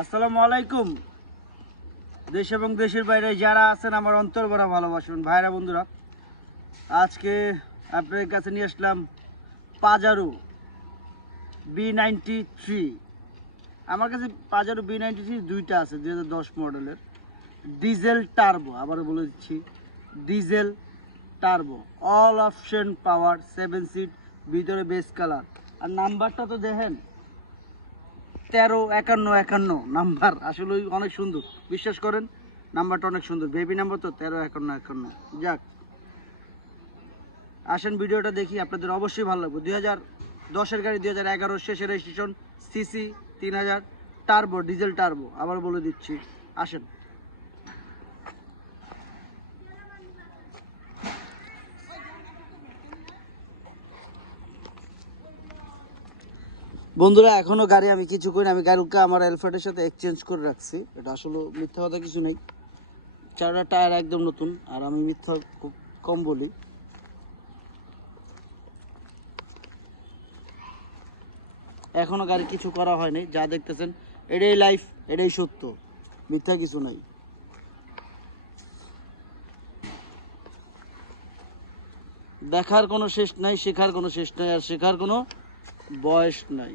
আসসালামু আলাইকুম। দেশ এবং দেশের বাইরে যারা আছেন আমার অন্তর ভরা ভালোবাসুন ভাইরা বন্ধুরা, আজকে আপনাদের কাছে নিয়ে আসলাম পাজারো B93। আমার কাছে পাজারো B93 দুইটা আছে, 2010 মডেলের ডিজেল টার্বো। আবারও বলে দিচ্ছি, diesel turbo, all option power, 7 seat, ভিতরে বেস কালার। আর নাম্বারটা তো দেখেন, 135151 নাম্বার। আসলে অনেক সুন্দর, বিশ্বাস করেন নাম্বারটা অনেক সুন্দর। বেবি নাম্বার তো 135151। যাক, আসেন ভিডিওটা দেখি, আপনাদের অবশ্যই ভালো লাগবে। 2010-এর গাড়ি, 2011 শেষের registration, CC 3000, turbo, diesel turbo. আবার বলে দিচ্ছি, আসেন। বন্ধুরা, এখনো গাড়ি আমি কিছু করি না। আমি গাড়িকে আমার এলফার্টের সাথে এক্সচেঞ্জ করে রাখছি। এটা আসলে মিথ্যা কথা কিছু নেই। চারটা টায়ার একদম নতুন, আর আমি মিথ্যা খুব কম বলি। এখনো গাড়ি কিছু করা হয়নি, যা দেখতেছেন এটাই লাইফ, এটাই সত্য, মিথ্যা কিছু নাই। দেখার কোনো শেষ নাই, শেখার কোনো শেষ নাই, আর শেখার কোনো বয়স নাই।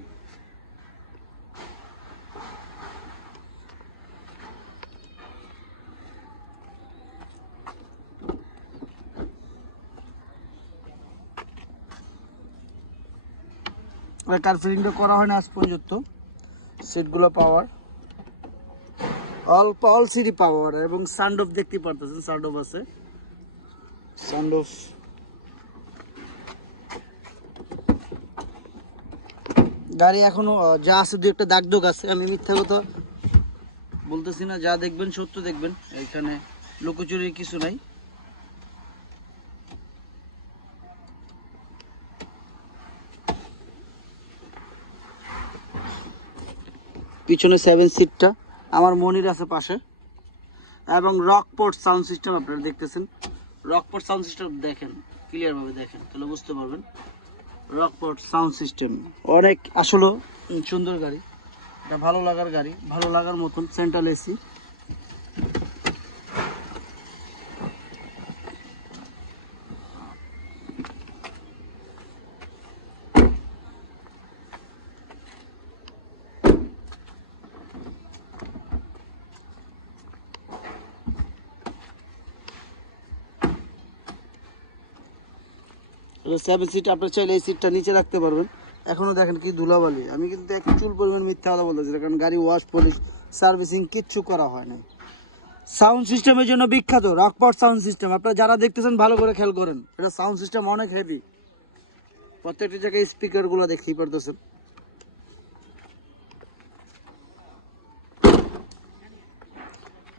কার ফিলিংটা করা হয় না আজ পর্যন্ত। সিটগুলো পাওয়ার, অল সিটি পাওয়ার, এবং সানডফ দেখতে পারতেছেন, সানডফ আছে, সানডফ। গাড়ি এখনো যা আছে, দু একটা দাগ দোগ আছে। আমি মিথ্যা কথা বলতেছি না, যা দেখবেন সত্য দেখবেন, এখানে লুকোচুরির কিছু নাই। পিছনে 7 সিটটা আমার মনির আছে পাশে, এবং রকপোর্ট সাউন্ড সিস্টেম আপনারা দেখতেছেন। রকপোর্ট সাউন্ড সিস্টেম দেখেন, ক্লিয়ার ভাবে দেখেন, তাহলে বুঝতে পারবেন। রকপোর্ট সাউন্ড সিস্টেম অনেক আসলে সুন্দর গাড়ি। এটা ভালো লাগার গাড়ি, ভালো লাগার মতন। Central AC, seven seat. আপনার চাইলে এই সিটটা নিচে রাখতে পারবেন। এখনো দেখেন কি ধুলাবালি। আমি কিন্তু এক চুল পরিমাণ মিথ্যা কথা বলতেছি, কারণ গাড়ি ওয়াশ পলিশ সার্ভিসিং কিচ্ছু করা হয় না। সাউন্ড সিস্টেমের জন্য বিখ্যাত রকপোর্ট সাউন্ড সিস্টেম। আপনারা যারা দেখতেছেন ভালো করে খেয়াল করেন, এটা সাউন্ড সিস্টেম অনেক হেভি। প্রত্যেকটি জায়গায় স্পিকারগুলো দেখতেই পারতেছেন।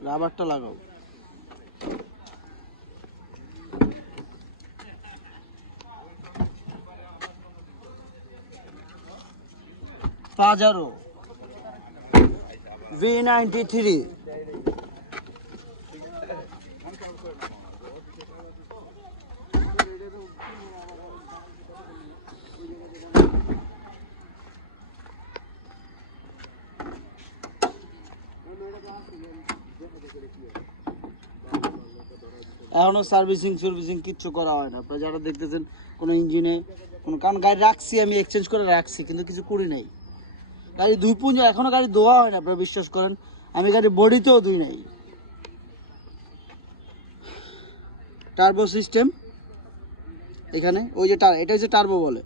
রাবারটা লাগাও। Pajero V93। এখনো সার্ভিসিং কিচ্ছু করা হয় না। আপনারা যারা দেখতেছেন কোনো ইঞ্জিনে কোনো, কারণ গাড়ি রাখছি, আমি এক্সচেঞ্জ করে রাখছি, কিন্তু কিছু করি নাই। গাড়ি দুই পুঞ্জ, এখনো গাড়ি ধোয়া হয় না, আপনারা বিশ্বাস করেন। আমি গাড়ি বডিতেও ধুই নাই। টার্বো সিস্টেম এখানে, ওই যে এটা হচ্ছে টার্বো বলে,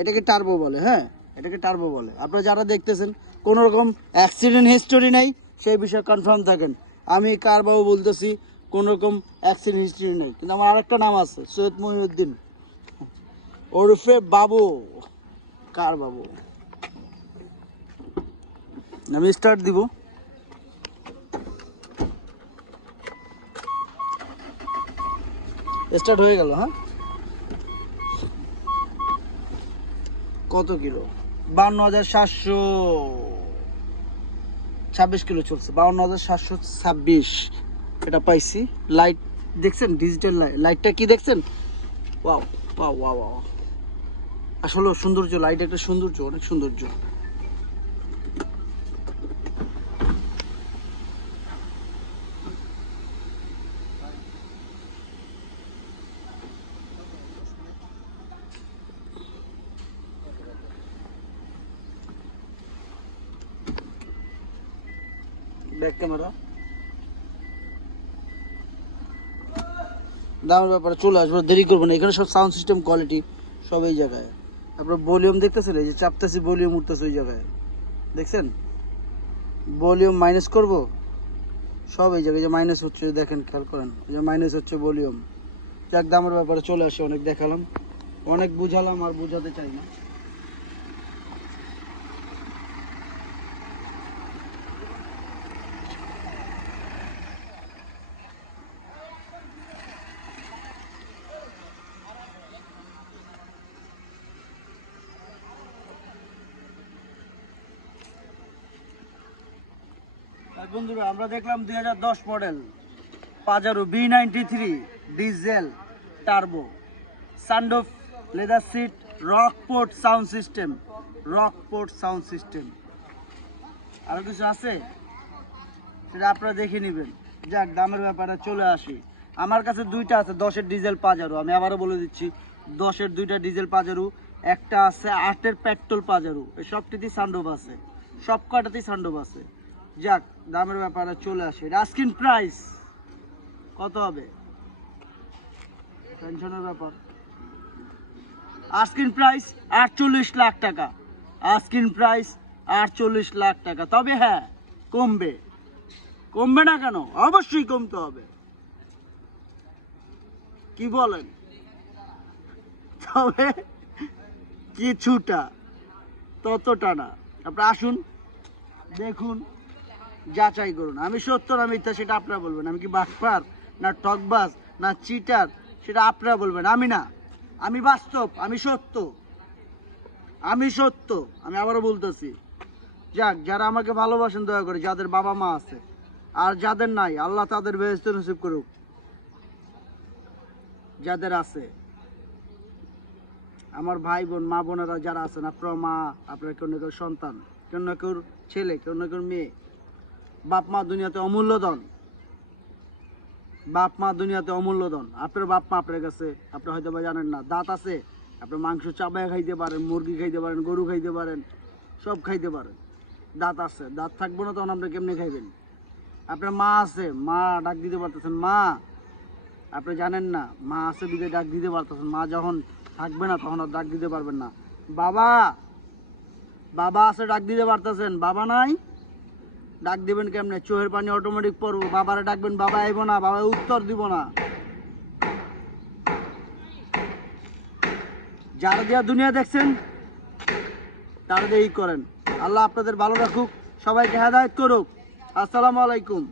এটাকে টার্বো বলে। হ্যাঁ, এটাকে টার্বো বলে। আপনারা যারা দেখতেছেন কোনো রকম অ্যাক্সিডেন্ট হিস্টোরি নেই, সেই বিষয়ে কনফার্ম থাকেন। আমি কার বাবু বলতেছি, কোনো রকম অ্যাক্সিডেন্ট হিস্টোরি নেই। কিন্তু আমার আরেকটা নাম আছে, সৈয়দ মহিউদ্দিন ওরফে বাবু। কার বাবু। আমি স্টার্ট দিব। স্টার্ট হয়ে গেল। হ্যাঁ, কত কিলো? 52,726 কিলো চলছে। 52,726 এটা পাইছি। লাইট দেখছেন, ডিজিটাল লাইটটা কি দেখছেন? ওয়াও ওয়াও ওয়াও ওয়াও, আসলে সৌন্দর্য, লাইট একটা সৌন্দর্য, অনেক সৌন্দর্য। Back camera. দামের ব্যাপারে চলে আসবো, দেরি করবো না। এখানে সব সাউন্ড সিস্টেম কোয়ালিটি সব এই জায়গায়। আপনার ভলিউম দেখতেছেন, এই যে চাপতেছি ভলিউম উঠতেছে ওই জায়গায়, দেখছেন? ভলিউম মাইনাস করব, সব এই জায়গায় যে মাইনাস হচ্ছে, দেখেন খেয়াল করেন, যে মাইনাস হচ্ছে ভলিউম। যাক, দামের ব্যাপারে চলে আসে, অনেক দেখালাম, অনেক বুঝালাম, আর বুঝাতে চাই না। বন্ধুরা, আমরা দেখলাম 2010 model Pajero B93 diesel turbo, sunroof, leather seat, Rockport sound system, Rockport sound system. আরো কিছু আছে, সেটা আপনারা দেখে নেবেন। যাক, দামের ব্যাপারে চলে আসি। আমার কাছে দুইটা আছে 10-এর ডিজেল পাজারো, আমি আবারও বলে দিচ্ছি, 10-এর দুইটা ডিজেল পাজারো, একটা আছে 8-এর পেট্রোল পাজারো। এই সবটিতেই সানরুফ আছে, সব কটাতেই সানরুফ আছে। যাক, দামের ব্যাপারে চলে আসে। আস্কিং প্রাইস কত হবে? টেনশনের ব্যাপার। আস্কিং প্রাইস 48 লাখ টাকা। আস্কিং প্রাইস 48 লাখ টাকা। তবে হ্যাঁ, কমবে। কমবে না কেন? অবশ্যই কমতে হবে। কি বলেন? তবে কিছুটা, ততটা না। আপনি আসুন, দেখুন, যাচাই করুন। আমি সত্য না মিথ্যা সেটা আপনারা বলবেন। আমি কি বাটপার, না ঠকবাজ, না চিটার, সেটা আপনারা বলবেন, আমি না। আমি বাস্তব, আমি সত্য, আমি সত্য। আমি আবারও বলতেছি, যাক, যারা আমাকে ভালোবাসেন দয়া করে, যাদের বাবা মা আছে, আর যাদের নাই, আল্লাহ তাদের বেহেশত নসিব করুক। যাদের আছে, আমার ভাই বোন, মা বোনেরা যারা আছেন, আপনার মা, আপনার কেউ না কেউ সন্তান, কেউ না কেউ ছেলে, কেউ না কেউ মেয়ে। বাপ মা দুনিয়াতে অমূল্য ধন। বাপ মা দুনিয়াতে অমূল্য ধন। আপনার বাপ মা আপনার কাছে, আপনি হয়তো বা জানেন না, দাঁত আছে, আপনার মাংস চাবায় খাইতে পারেন, মুরগি খাইতে পারেন, গরু খাইতে পারেন, সব খাইতে পারেন। দাঁত আছে, দাঁত থাকবো না তখন আপনি কেমনে খাইবেন? আপনার মা আছে, মা ডাক দিতে পারতেছেন, মা, আপনি জানেন না, মা আছে বিদে ডাক দিতে পারতেছেন। মা যখন থাকবে না তখন আর ডাক দিতে পারবেন না। বাবা, বাবা আছে, ডাক দিতে পারতেছেন। বাবা নাই, ডাক দিবেন কেমনে? চোখের পানি অটোমেটিক পড়বো। বাবারে ডাকবেন, বাবা আইব না, বাবা উত্তর দিব না। যারা দিয়া দুনিয়া দেখছেন, তারা দিয়েই করেন। আল্লাহ আপনাদের ভালো রাখুক, সবাইকে হেদায়েত করুক। আসসালামু আলাইকুম।